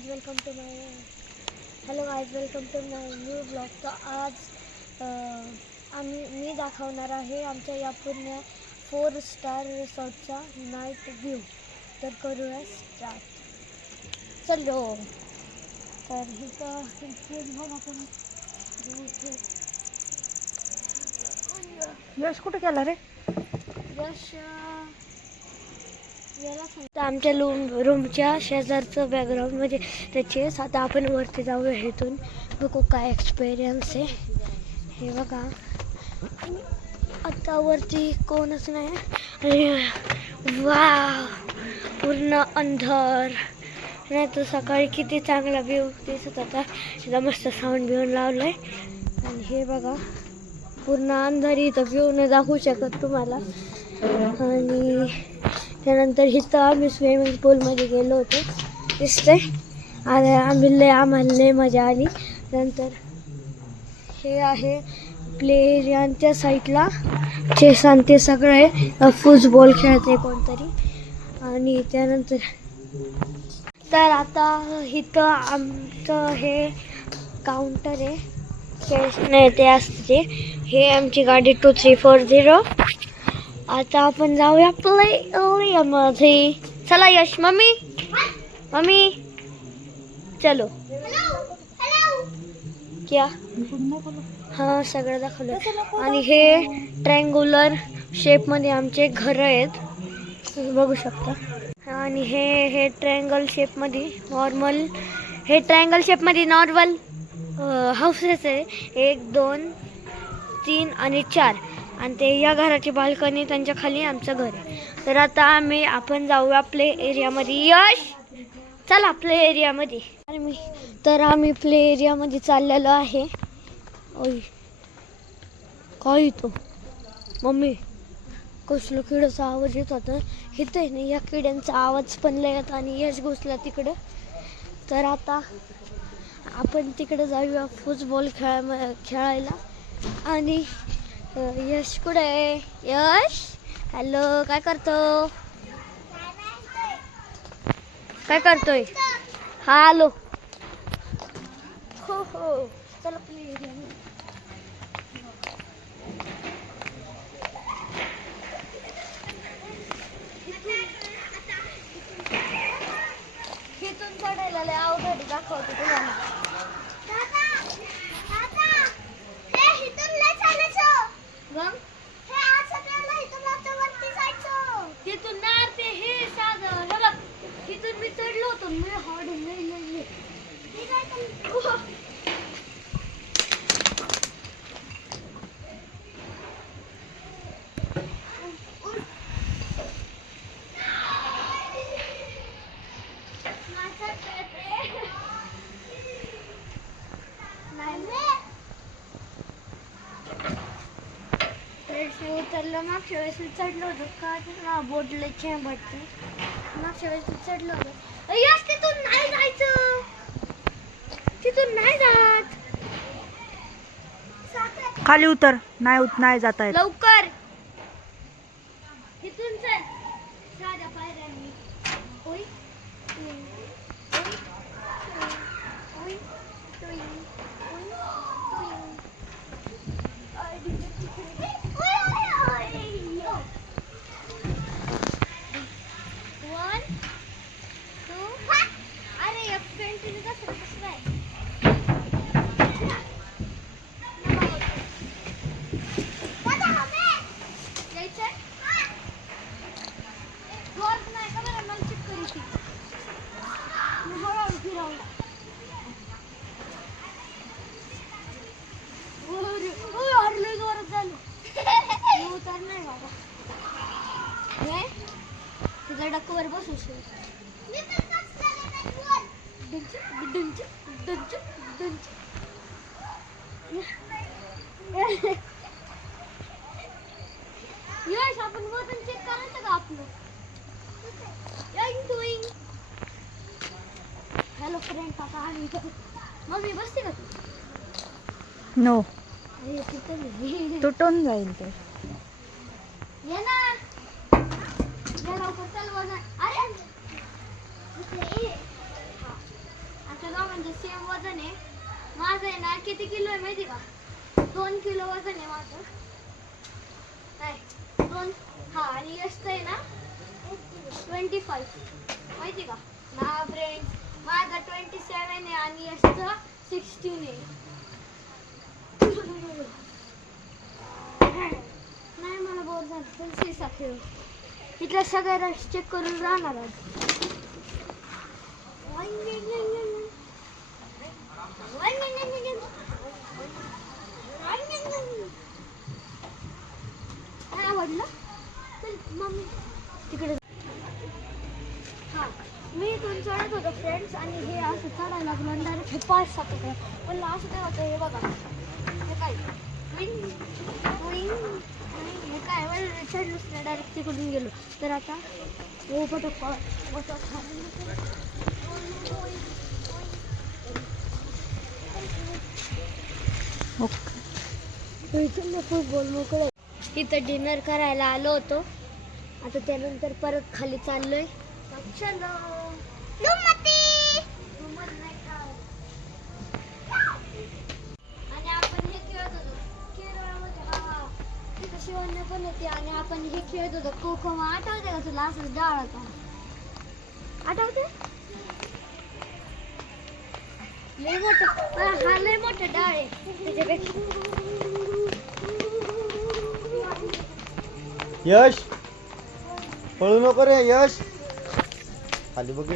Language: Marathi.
Guys welcome to my new blog. तर आज मी दाखवणार आहे आमच्या या पूर्ण 4 स्टार रिसॉर्टचा नाईट व्ह्यू. तर करूया स्टार्ट. चलो. तर इथं आपण यश कुठे गेला रे? यश याला सांगतो आमच्या रूमच्या शेजारचं बॅकग्राऊंड म्हणजे त्याचेच. आता आपण वरती जाऊया इथून, बघू काय एक्सपिरियन्स आहे. हे बघा आता वरती कोणच नाही आणि वा पूर्ण अंधार. नाही तर सकाळी किती चांगला व्ह्यू दिसत होता. इथं मस्त साऊंड बिऊन लावलंय आणि हे बघा पूर्ण अंधारी. इथं व्ह्यू नाही दाखवू शकत तुम्हाला. आणि त्यानंतर इथं आम्ही स्विमिंग पूलमध्ये गेलो होतो, दिसतंय. आणि आम्हाला लय मजा आली. नंतर हे आहे प्ले एरिया आणि त्या साईडला चेस आणि ते सगळं आहे. फुटबॉल खेळते कोणतरी. आणि त्यानंतर तर आता इथं आमचं हे काउंटर आहे. कॅश नाही ते असते. हे आमची गाडी 2340. आता आपण जाऊया प्ले एरियामध्ये. चला यश. मम्मी चलो. क्या हां सगळं दाखवलं. आणि हे ट्रँग्युलर शेपमध्ये आमचे घर आहेत, तुम्ही बघू शकता. आणि हे ट्रँगल शेपमध्ये नॉर्मल हाऊसेस आहे. 1 2 3 आणि 4. आणि ते या घराची बाल्कनी, त्यांच्या खाली आमचं घर आहे. तर आता आपण जाऊया प्ले एरियामध्ये. यश चला प्ले एरियामध्ये. आम्ही प्ले एरियामध्ये चाललेलो आहे. ओय काय तो मम्मी कसलं किड्याचा आवाज येत होता. इथं आहे ना या किड्यांचा आवाज पण लय येत. आणि यश घुसला तिकडं. तर आता आपण तिकडे जाऊया फुटबॉल खेळायला. आणि यश कुठे आहे? यश हॅलो काय करतोय? हा आलो. हो चला प्ले एरिया. इथून चढायला लय अवघड दाखवतो तुम्हाला. तिथून ना ते हे साधं हे बघ, तिथून मी चढलो होतो. मी हाड लय उतरलं. मागच्या वेळेस चढलो होतो का बोटले चेंबटते. मागच्या वेळेस चढलो होतो. यश तिथून नाही जायचं, तिथून नाही जात. खाली उतर. नाही जाता येत. लवकर इथून चल साध्या पायऱ्यांनी. ओय डक्कवर बसू यश आपण वजन चेक करायचं का आपलं? हॅलो फ्रेंड आता आम्ही मम्मी बसते का तू? नो तुटून जाईल ते. ये ना लवकर चल वजन. अरे माझं आहे ना किती किलो आहे माहिती का? 2 किलो वजन आहे माझं. काय 2? हा, आणि यशचं आहे ना 25 माहिती का? ना फ्रेंड्स, माझं 27 आहे आणि यशचं 16 आहे. नाही, मला बोर झालं. चल सीसा खेळू. इथल्या सगळ्या रश चेक करून राहणार आज. काय आवडलं? चल मम्मी तिकडे. हा, मी इथून चढत होतो फ्रेंड्स आणि हे असं चढायला लागलो आणि डायरेक्ट हे 5-7 होतं. म्हणलं असं काय होतं, हे बघा हे काय विंग विंग हे काय मला चढलोच नाही, डायरेक्ट तिकडून गेलो. तर आता हो खूप बोल मोकळं. इथं डिनर करायला आलो होतो. आता त्यानंतर परत खाली चाललोय. चलो आणि आपण हे खेळत होतो केरळमध्ये. हा, तिथं शिवण्य पण होती आणि आपण हे खेळत होतो खो-खो. आठवते का तुला? असंच डाळ होता, आठवते? लय मोठं, हा लय मोठं डाळ आहे त्याच्यापेक्षा. यश पळू नको रे यश. खाली बघ.